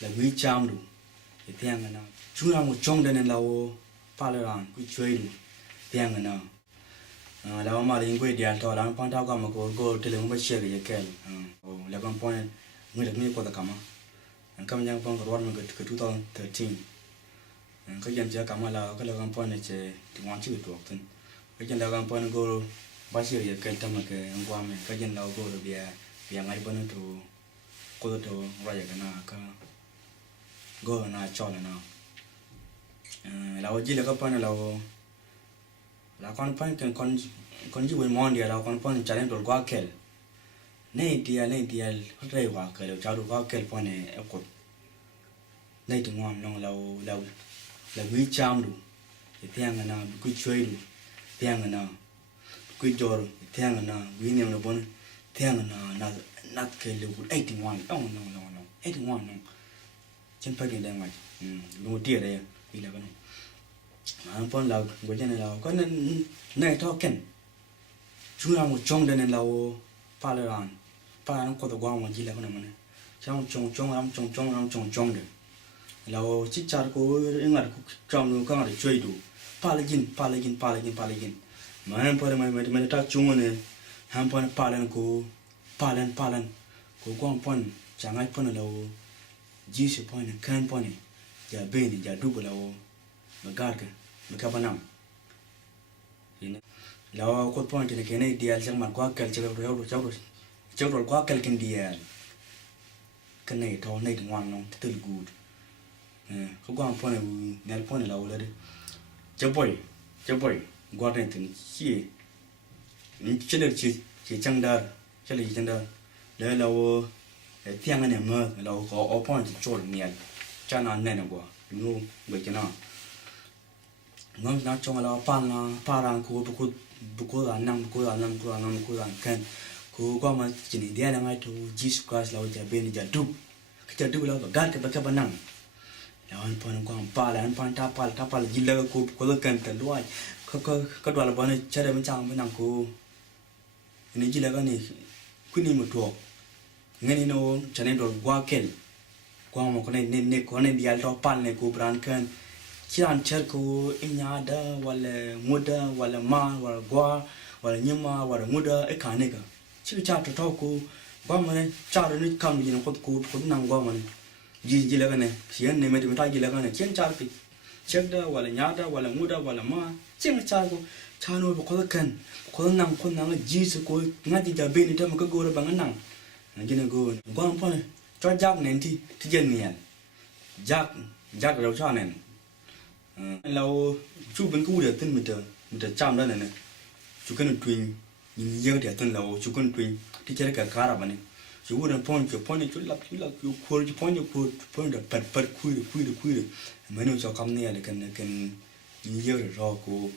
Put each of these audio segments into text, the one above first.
là quý cham đủ thì tiếng cái nào chúng ta một trong đây nên là pa là rằng quý chơi đủ tiếng cái nào là mà đi quay điện thoại là pan tao mà có tele mà share cái là con point người được người có cả mà cầm nhang phong cái one cái 2013 cái dân chơi cả mà là cái là con point này chơi thì ngoan chịu được thôi cái dân là con point go ba share cái tâm cái qua mình cái dân là go rồi bia ngay bên đó cô tôi rồi cái nào cái go na cho là nào là chỉ là cái point là con point con chỉ với món đi là con point challenge rồi qua kẹt này thì phát ra qua cái là cháu được qua kẹt point này em cột này thì ngon nó là quý cham đủ thì tiếng cái nào quý chơi đủ tiếng cái nào quý cho tiếng cái nào quý niệm là bốn tiếng cái nào nát cái lưu ấy thì ngon nó ấy thì ngon nó chân phải cái đang ngoài luôn tiệt đây vì là cái nó phong là cái này là có nên này thao kén chúng ta một trong đây nên là pa nó có thể qua một gì là cái này trong đấy là chỉ cha cô những người trong nó có thể chơi đủ pa là gin mà anh phải ta chung này anh phải pa lên cô quang point chẳng ai point là Jesus point can point giờ bên giờ double là mà cái banam là có point này cái này dia chẳng mà qua cái cháu rồi qua cái dia cái này thôi này ngoan nó từ good không có point này nel point là là đấy cháu boy qua đây thì chỉ được chỉ chẳng đa đấy là tiếng anh em mà là có point cho nhiều cho nên này quá ngu vậy chứ nào ngon nó trong là parang cô là năm kan cô qua mà chỉ đi ra ngay to Jesus Christ là giờ bên giờ đúc cái đúc là gạt cái bên năng là anh point qua anh point ta gì là cô là kan ta đuôi có đuôi là bọn này chơi bên trong bên năng cô này gì là cái này quy định một thuộc ngay nó cho nên rồi qua kel qua một cái này có này dial to pan này cô brand kan chỉ ăn chơi cô em nhà đó wala muda wala ma wala gua wala nhima wala muda ấy cả này cả chỉ cha cho thâu cô qua mà này cha rồi nó cầm gì nó cô năng qua mà gì là cái này xiên này mình thấy gì là cái này chiến cha thì chết đó wala nhà đó wala muda wala ma chiến cha cô cha nó có cái con năng là gì sự cô ngay từ giờ bên này mà cái cô là bằng năng cái này cô qua một này cho jack này thì dân này jack đâu cho này là chú bên cũ để tên mình chăm đó này chú cần truyền những giờ để tên là chú cần truyền thì chơi cái cá ra này chú cần point này chú lắp chú khơi chú point được bật khui được mấy nó cho cắm này là cần những giờ để rồi cô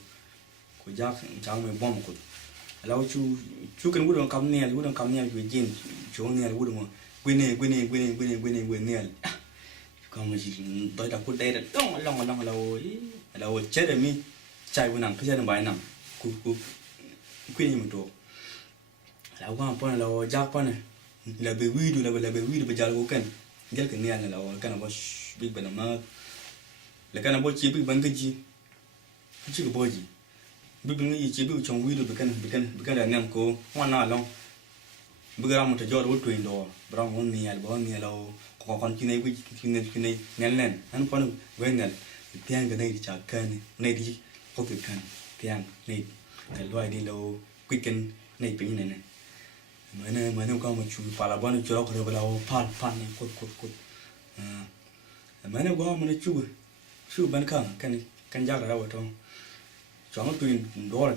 giác cháu mình bom cô là chú cần được cắm này về trên chỗ này là được mà quên này còn gì tôi đã có đây là long là chết rồi mi chạy vừa nằm cái chân bài nằm cu quên một chỗ là qua một là giáp này là bị quy được bây giờ là cái này là cái nào bị bệnh mà là cái nào chỉ bị bệnh cái gì chỉ có bao gì bị bệnh gì chỉ bị trong quy được cái là nằm cô ngoan nào long bây giờ một thời gian đó truyền đồ bao nhiêu là còn khi này nén anh phân với nén tiếng cái này thì chả cần này thì có thể cần tiếng này cái loại đi lâu quyết định này bị này mới nó có một chút phải là bao nhiêu chỗ có thể là pan này cột mới nó có một chút bên can giác là đâu rồi chọn tuyển đó là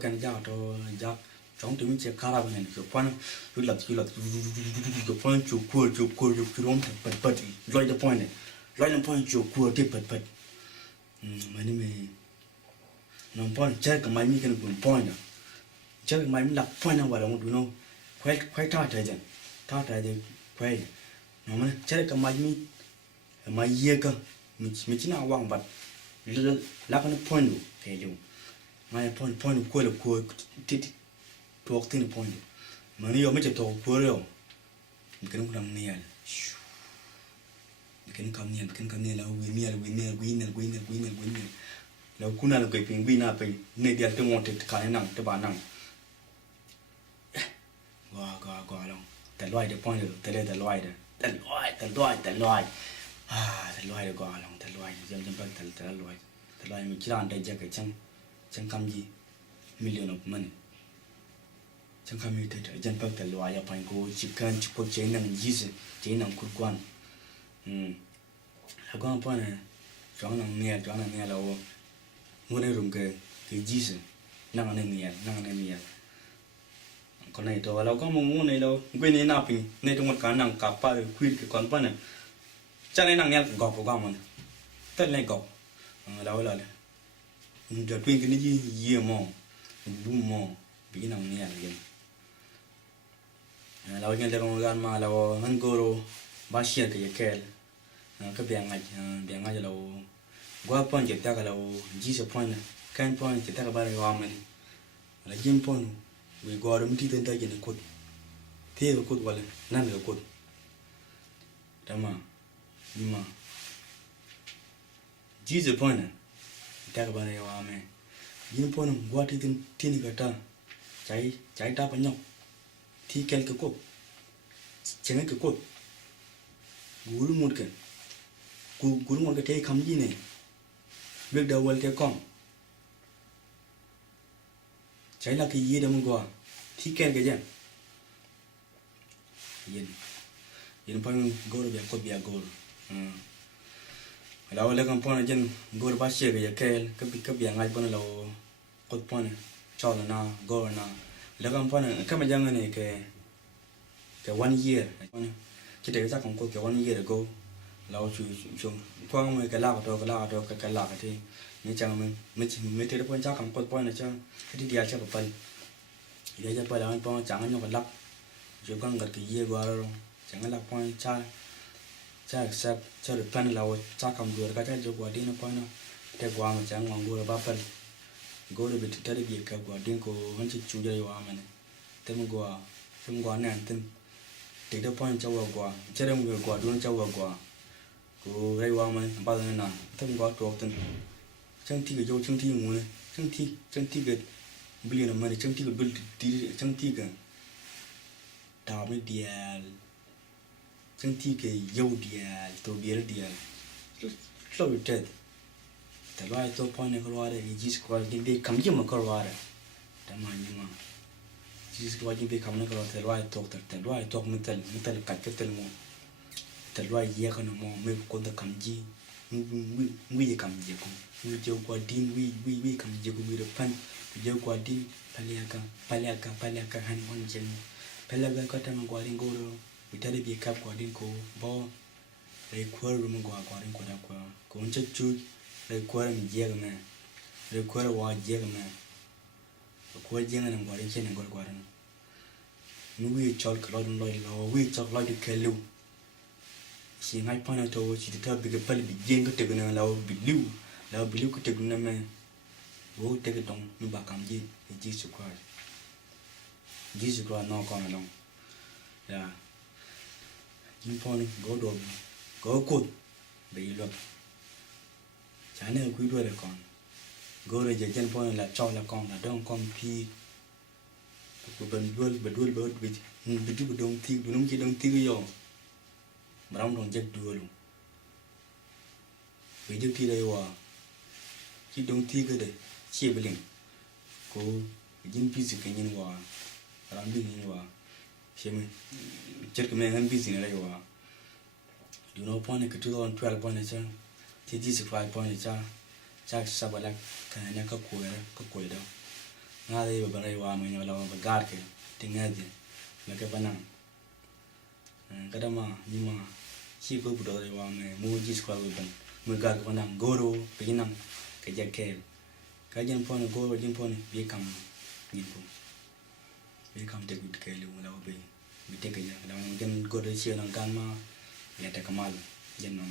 can giác cho giác trong tụi mình chơi cá ra bên này chụp phim chụp lật chụp phim chụp cua rong bật rồi the point chụp cua tiếp bật mà nên nó point chơi cái máy mình cần point đó chơi cái máy mình đặt point nào vào đó một đứa nó khoai thao trái gì khoai nó mà chơi cái máy gì cơ mình chỉ nào quăng bật là cái point đủ thế luôn máy point cua thuộc tin point mà nếu mấy chỉ thuộc cua rồi mình cần làm nè Ken kam niel la we la kuna la ke pin na pe ne dia te mon te ka nang te ba nang go long te loi de point te le te loi de go long te loi jam pa te loi mi chiran de je ke chang kam ji million of money chang kam mi te jam pa te loi ya pa ko chikan chipo che nang ji che nang ku kwan ha go pa ne chong nang ne la wo ngone rum ke ji nang ne con này thôi là có mong này đâu quên này nào pin này trong một cái nàng cặp pa quên cái con pa này chắc này nàng nghe gọc của con mình tất này gọc đâu là giờ quên cái gì mò đúng mò bị nàng nghe rồi lâu nghe con gan mà lâu hắn goro ba xia cái bèn ngay lâu qua point chỉ ta cái lâu chỉ số point cái point chỉ ta cái bài vào mình là game point we go rum ti ten ta jene kod te ko kod wala nan ga kod tama nima jize pona ta ga bana yawa me yin pona gwa ti tin ga ta chai ta pa nyok ti kel ka kod chene ka kod guru mut ka te kham ji ne bek da wal te kom trái là cái gì đó mình gọi thì cái gì yên phong goro bia cột bia goro lalu lagi kampung aja goro pasir cái bia ngai pun lalu cột pun chol na goro na lagi kampung cái macam ni cái 1 year kita kita kan cột cái 1 year ago lalu chung quang mấy cái lao đó thì mấy chàng mấy thứ đó pun chắc kan cột pun là chắc cái dia chắc bapal dia chắc bapal pun chẳng nhóc lắc rồi con gật cái gì qua rồi chẳng lắc pun cha được plan là cha cầm vừa cái cha qua đi nó pun nó thế qua mà chẳng ngon vừa bapal go được bị thật bị cái qua đi cô hắn chỉ chú chơi qua mà này thế mà qua này tên thì đó pun cha qua cha đem vừa qua luôn cha qua cô gây qua mà bao giờ nào thế mà qua trộn tên chẳng thi cái vô chẳng thi ngủ này chẳng thi cái billion of money chẳng thi cái bill chẳng thi cái đào mấy đial chẳng thi cái dâu đial tô bia đial lâu rồi chếtแต่ว่าตัวพอเนี่ยก็ว่าได้จีสควอจิงไปคำยิ่งมันก็ว่าได้แต่มันยังมาจีสควอจิงไปคำนั้นก็ว่าแต่ว่าตัวมันกัดก็แต่มันแต่ว่าเยอะขนาดมันไม่ควรจะคำจีวิ่งคำจีกูวิ่งเจ้ากว่าดินวิ่งคำจีกูวิ่งรถพันเจ้ากว่าดินพลายกาหันวันเจนพลายกาก็ทำกว่าดินกูรู้วิธีเบียกับกว่าดินกูบ่เลยควรรู้มันกว่าดินกูได้กว่ากูมันจะช่วยเลยควรมีเยอะกันไหมเลยควรว่าเยอะกันไหมควรเยอะกันกว่าดินเช่นกว่าดินนู้วิ่งจอดกระโดดลอยเราวิ่งจอดลอยดิแค่ลูสิ่งให้พ่อเราโตสิ่งที่เราบิดไปบิดเย็นก็เต็มเลยเราบิดลิ้วก็เต็มเลยแม่โว้เต็มตรงมีบางคำยี่ยี่สุขว่านอกก่อนลงอย่ายิ่งพ่อนี่ก็โดนก็กดไปอีกแล้วฉันเนี่ยคุยด้วยเลยก่อนก็เลยจะเจนพ่อนี่แหละชอบละก่อนละดองก่อนพี่กูเป็นด้วยไปดูดงที่ดูน้องจีดงที่ก็ยอมmà ông đồng chết đua luôn vì trước khi đây hòa chỉ đông thi cái đấy chia bên liền cô những ví dụ cái nhân hòa làm gì nhân hòa xem chết cái này hơn ví dụ này đây hòa you know point cái thứ 12 point này chứ thì chỉ 5 point này cha sao lại cái này có quỷ đâu ngay đây bà đây hòa mình là bà gạt cái tiếng nghe gì là cái bản năng cái đó mà nhưng mà khi có bữa đó vào ngày mua chỉ qua rồi bằng người gạt cái năng goro cái năng cái jacket cái dân phone goro dân phone bị cầm nhìn cũng bị cầm được cái luôn là bị cái là dân goro chia năng can mà ya ta kamal dân nó